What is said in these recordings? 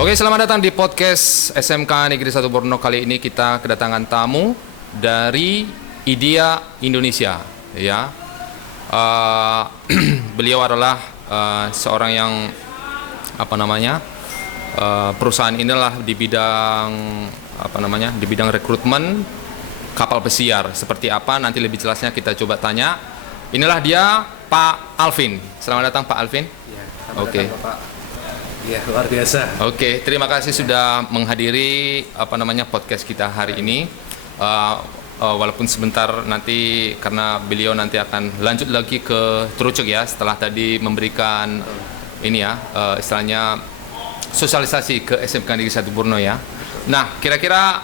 Oke, selamat datang di podcast SMK Negeri 1 Borno. Kali ini kita kedatangan tamu dari IDEA Indonesia. Ya, beliau adalah seorang yang perusahaan inilah di bidang di bidang rekrutmen kapal pesiar. Seperti apa nanti lebih jelasnya kita coba tanya. Inilah dia, Pak Alvin. Selamat datang, Pak Alvin. Ya, Oke. datang, Bapak. Ya, luar biasa. Oke, terima kasih sudah menghadiri podcast kita hari ini. Walaupun sebentar nanti karena beliau nanti akan lanjut lagi ke Trucuk ya, setelah tadi memberikan istilahnya sosialisasi ke SMK Negeri 1 Borno ya. Nah, kira-kira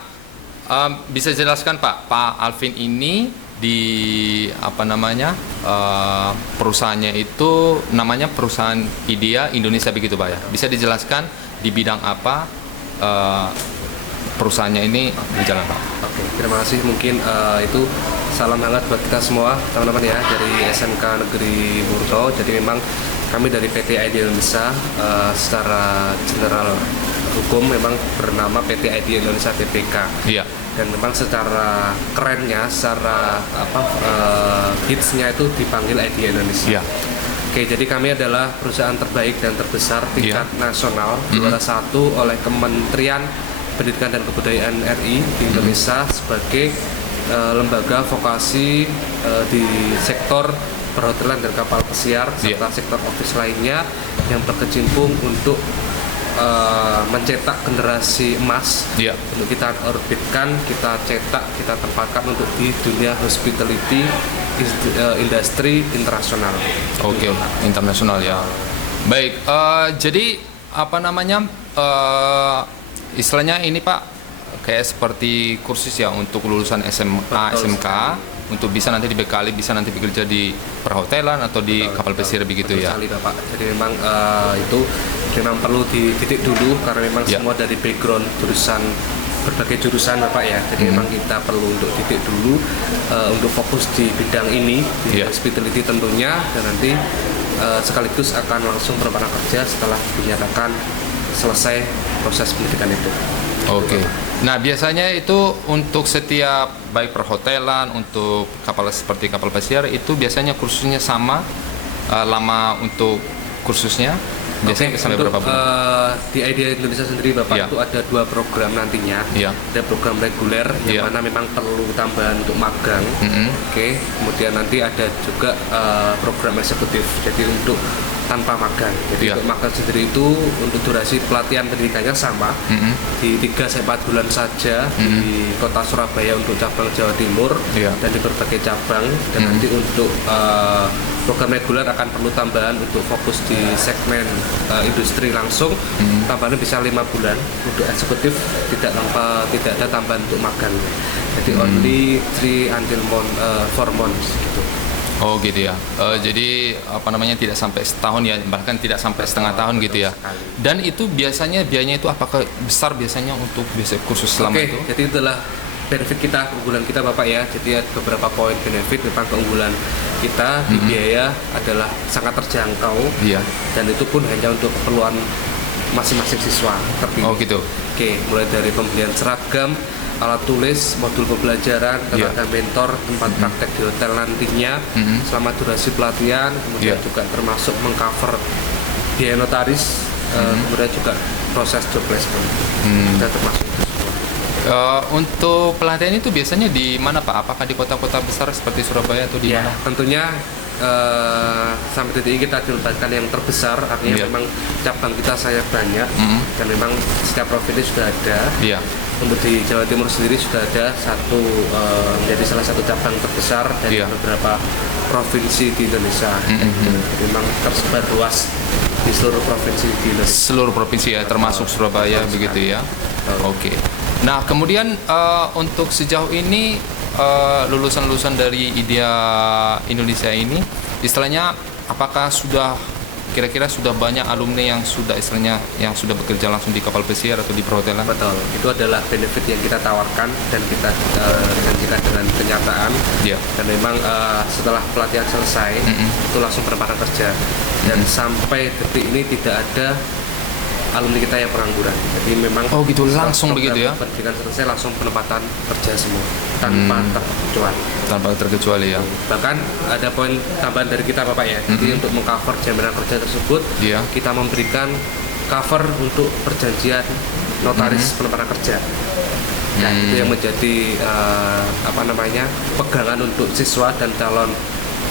bisa jelaskan Pak Alvin ini di perusahaannya itu namanya perusahaan IDEA Indonesia begitu Pak ya. Bisa dijelaskan di bidang apa perusahaannya ini berjalan Pak? Oke, terima kasih. Mungkin itu salam hangat buat kita semua teman-teman ya dari SMK Negeri Borno. Jadi memang kami dari PT IDEA Indonesia secara general hukum memang bernama PT IDEA Indonesia Tbk. Iya. Dan memang secara kerennya, secara hitsnya itu dipanggil IDEA Indonesia. Iya. Oke, jadi kami adalah perusahaan terbaik dan terbesar tingkat nasional juara satu oleh Kementerian Pendidikan dan Kebudayaan RI di Indonesia sebagai lembaga vokasi di sektor perhotelan dan kapal pesiar serta sektor office lainnya yang berkecimpung untuk mencetak generasi emas untuk kita orbitkan, kita cetak, kita tempatkan untuk di dunia hospitality industri internasional. Oke, internasional ya. Baik, jadi istilahnya ini Pak kayak seperti kursus ya untuk lulusan SMA, SMK untuk bisa nanti dibekali, bisa nanti bekerja di perhotelan atau di kapal pesiar begitu ya. Sekali, Bapak. Jadi memang itu memang perlu dididik dulu karena memang semua dari background berbagai jurusan Bapak ya. Jadi memang kita perlu untuk didik dulu untuk fokus di bidang ini di hospitality tentunya, dan nanti sekaligus akan langsung berpangkat kerja setelah dinyatakan selesai proses pendidikan itu. Oke. Nah, biasanya itu untuk setiap baik perhotelan, untuk kapal seperti kapal pesiar itu biasanya kursusnya sama lama untuk kursusnya. Biasanya sampai berapa bulan? Di IDEA Indonesia sendiri Bapak itu ada 2 program nantinya. Ada program reguler yang mana memang perlu tambahan untuk magang. Oke. Kemudian nanti ada juga program eksekutif. Jadi untuk tanpa magang. Jadi untuk magang sendiri itu untuk durasi pelatihan pendidikannya sama di 3-4 bulan saja di kota Surabaya untuk cabang Jawa Timur dan di berbagai cabang, dan nanti untuk program reguler akan perlu tambahan untuk fokus di segmen industri langsung, tambahannya bisa 5 bulan. Untuk eksekutif tidak ada tambahan untuk magang. Jadi only 3 until 4 months gitu. Oh gitu ya. Jadi tidak sampai setahun ya, bahkan tidak sampai setengah tahun gitu ya. Dan itu biasanya biayanya itu apakah besar biasanya untuk kursus selama itu? Jadi itulah benefit kita, keunggulan kita Bapak ya. Jadi ada beberapa poin benefit. Memang keunggulan kita di biaya adalah sangat terjangkau. Dan itu pun hanya untuk keperluan masing-masing siswa terpilih. Oh gitu. Oke, mulai dari pembelian seragam, alat tulis, modul pembelajaran, tenaga mentor, tempat praktek di hotel nantinya selama durasi pelatihan, kemudian juga termasuk mengcover biaya notaris, kemudian juga proses job placement dan termasuk itu semua. Untuk pelatihan itu biasanya di mana Pak? Apakah di kota-kota besar seperti Surabaya atau di mana? Tentunya sampai detik ini kita dilibatkan yang terbesar, artinya memang cabang kita sangat banyak dan memang setiap provinsi sudah ada. Untuk di Jawa Timur sendiri sudah ada menjadi salah satu cabang terbesar dari beberapa provinsi di Indonesia. Memang tersebar luas di seluruh provinsi di Indonesia. Seluruh provinsi ya, termasuk Surabaya begitu ya. Oke. Nah, kemudian untuk sejauh ini lulusan-lulusan dari IDEA Indonesia ini istilahnya apakah kira-kira sudah banyak alumni yang sudah bekerja langsung di kapal pesiar atau di perhotelan? Betul, itu adalah benefit yang kita tawarkan dan kita janjikan dengan kenyataan. Dan memang setelah pelatihan selesai itu langsung berpangkat kerja, dan sampai detik ini tidak ada alumni kita yang pengangguran. Jadi memang gitu langsung begitu ya. Pendidikan selesai langsung penempatan kerja semua tanpa terkecuali. Tanpa terkecuali ya. Bahkan ada poin tambahan dari kita Bapak ya. Jadi untuk mengcover jaminan kerja tersebut, kita memberikan cover untuk perjanjian notaris penempatan kerja. Nah, itu yang menjadi pegangan untuk siswa dan calon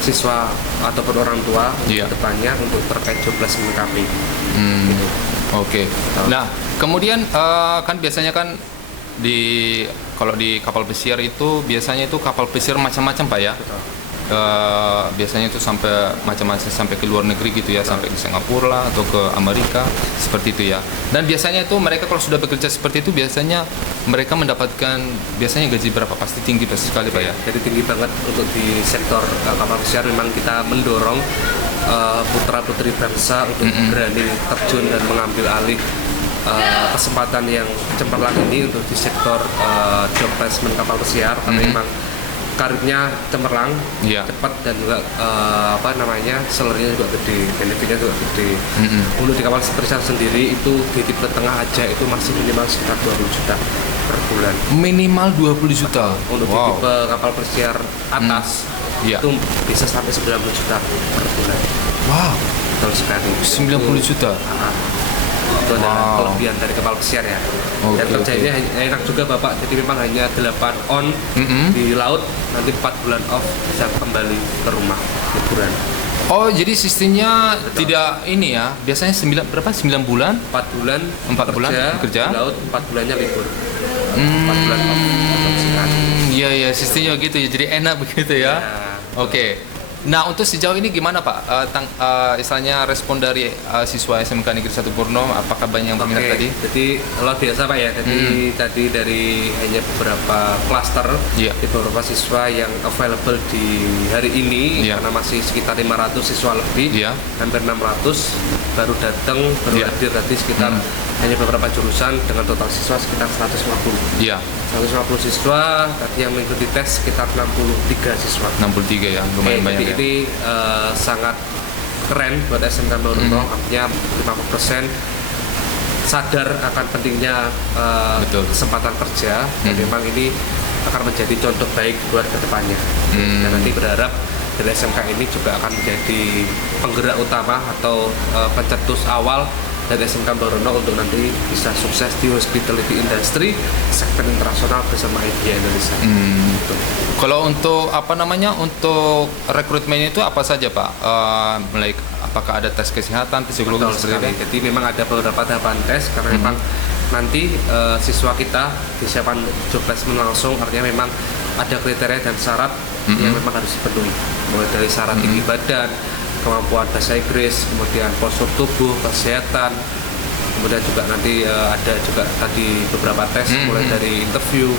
siswa ataupun orang tua depannya untuk terkait job placement kami. Gitu. Oke. Nah, kemudian kan biasanya kan kalau di kapal pesiar itu biasanya itu kapal pesiar macam-macam Pak ya. Betul. Biasanya itu sampai macam-macam sampai ke luar negeri gitu ya, sampai ke Singapura lah atau ke Amerika seperti itu ya. Dan biasanya itu mereka kalau sudah bekerja seperti itu biasanya mereka mendapatkan biasanya gaji berapa? Pasti tinggi sekali Pak ya. Jadi tinggi banget untuk di sektor kapal pesiar. Memang kita mendorong putra-putri bangsa untuk berani terjun dan mengambil alih kesempatan yang cemerlang ini untuk di sektor job placement kapal pesiar karena memang karirnya cemerlang, cepat dan juga salary-nya juga gede, benefitnya juga gede. Untuk di kapal pesiar sendiri itu di tipe tengah aja itu masih minimal sekitar 20 juta per bulan. Minimal 20 juta. Untuk di tipe kapal pesiar atas itu bisa sampai 90 juta per bulan. Wow, betul sekali. 90 juta. Itu adalah kelebihan dari kapal pesiar ya. Dan kerjanya enak juga Bapak, jadi memang hanya 8 on di laut, nanti 4 bulan off bisa kembali ke rumah liburan. Oh, jadi sistemnya tidak ini ya, biasanya 9 bulan? 4 bulan kerja di laut, 4 bulannya libur. 4 bulan off. Iya, sistemnya gitu ya, jadi enak begitu ya. Oke. Nah, untuk sejauh ini gimana Pak? Istilahnya respon dari siswa SMK Negeri 1 Purno, apakah banyak yang berminat tadi? Jadi luar biasa Pak ya. Jadi tadi dari hanya beberapa klaster, di beberapa siswa yang available di hari ini, karena masih sekitar 500 siswa lebih, hampir 600 baru datang, baru hadir tadi sekitar hanya beberapa jurusan dengan total siswa sekitar 150. 150 siswa tadi yang mengikuti tes sekitar 63 siswa. 63 ya, lumayan banyak. Jadi sangat keren buat SMK Purno, artinya 50% sadar akan pentingnya kesempatan kerja dan memang ini akan menjadi contoh baik buat kedepannya. Dan nanti berharap dari SMK ini juga akan menjadi penggerak utama atau pencetus awal dari SMK Purno untuk nanti bisa sukses di hospitality industry sektor internasional bersama IBA Indonesia. Kalau untuk untuk rekrutmen itu apa saja Pak? Apakah ada tes kesehatan, psikologi seperti itu? Jadi memang ada beberapa tahapan tes karena memang nanti siswa kita disiapkan job placement langsung, artinya memang ada kriteria dan syarat yang memang harus dipenuhi, mulai dari syarat tinggi badan, kemampuan bahasa Inggris, kemudian postur tubuh, kesehatan, kemudian juga nanti ada juga tadi beberapa tes mulai dari interview,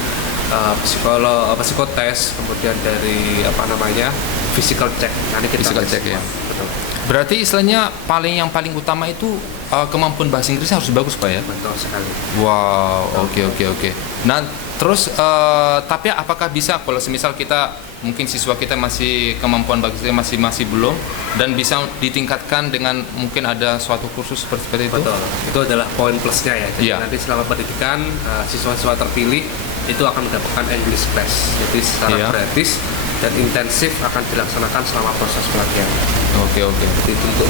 psikotes, kemudian dari physical check. Nanti kita physical check ya. Betul. Berarti istilahnya yang paling utama itu kemampuan bahasa Inggrisnya harus bagus Pak ya? Betul sekali. Wow, oke. Nah, terus tapi apakah bisa kalau semisal kita mungkin siswa kita masih kemampuan bahasa masih belum dan bisa ditingkatkan dengan mungkin ada suatu kursus seperti itu? Betul. Itu adalah poin plusnya ya. Jadi nanti selama pendidikan siswa-siswa terpilih itu akan mendapatkan English class. Jadi secara gratis dan intensif akan dilaksanakan selama proses pelatihan. Oke. Itu untuk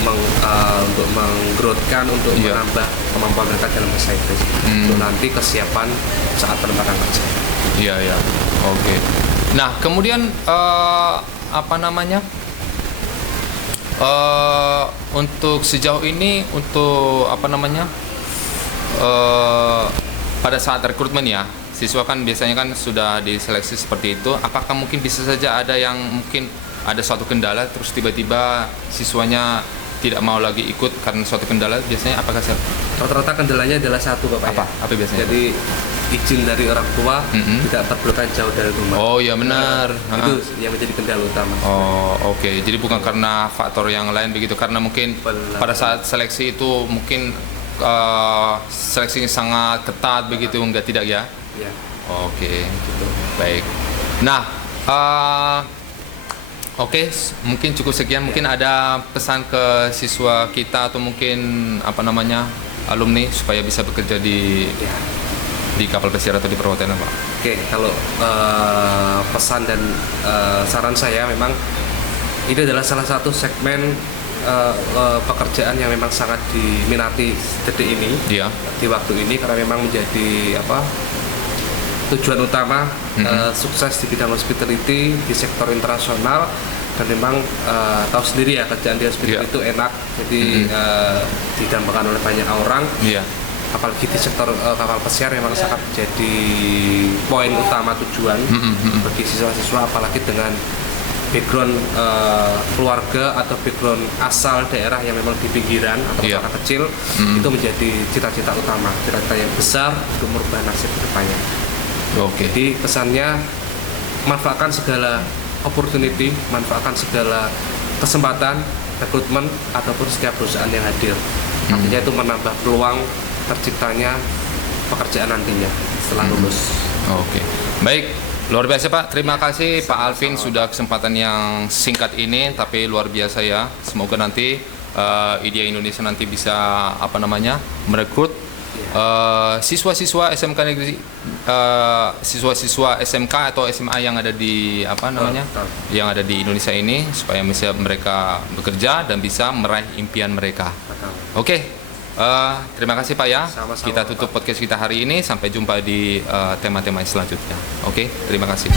menggrowthkan, untuk menambah kemampuan mereka dalam bahasa Inggris. Untuk nanti kesiapan saat penempatan kerja. Iya. Oke. Nah, kemudian untuk sejauh ini pada saat rekrutmen ya, siswa kan biasanya kan sudah diseleksi seperti itu. Apakah mungkin bisa saja ada yang mungkin ada suatu kendala terus tiba-tiba siswanya tidak mau lagi ikut karena suatu kendala? Biasanya apakah rata-rata kendalanya adalah satu Bapak? Apa biasanya? Jadi izin dari orang tua tidak terlalu jauh dari rumah. Oh ya benar. Itu yang menjadi kendala utama. Oh oke. Jadi bukan karena faktor yang lain begitu, karena mungkin pada saat seleksi itu mungkin seleksinya sangat ketat begitu, enggak tidak ya? Iya. Oke. Gitu. Baik. Nah, oke, mungkin cukup sekian. Mungkin ada pesan ke siswa kita atau mungkin alumni supaya bisa bekerja di kapal pesiar atau di perhotelan, Pak? Oke, kalau pesan dan saran saya memang ini adalah salah satu segmen pekerjaan yang memang sangat diminati detik ini, di waktu ini, karena memang menjadi tujuan utama sukses di bidang hospitality di sektor internasional. Dan memang tahu sendiri ya, kerjaan di hospitality itu enak, jadi didambakan oleh banyak orang. Apalagi di sektor kapal pesiar memang sangat jadi poin utama tujuan bagi siswa-siswa, apalagi dengan background keluarga atau background asal daerah yang memang di pinggiran atau kota kecil, itu menjadi cita-cita utama, cita-cita yang besar untuk merubah nasib ke depannya. Jadi pesannya, manfaatkan segala opportunity, manfaatkan segala kesempatan rekrutmen ataupun setiap perusahaan yang hadir. Artinya itu menambah peluang terciptanya pekerjaan nantinya setelah lulus. Baik, luar biasa Pak. Terima kasih Pak Alvin sudah kesempatan yang singkat ini, tapi luar biasa ya. Semoga nanti IDEA Indonesia nanti bisa merekrut siswa-siswa SMK negeri, siswa-siswa SMK atau SMA yang ada di yang ada di Indonesia ini, supaya bisa mereka bekerja dan bisa meraih impian mereka. Terima kasih Pak ya. Sama-sama, kita tutup podcast kita hari ini. Sampai jumpa di tema-tema selanjutnya. Terima kasih.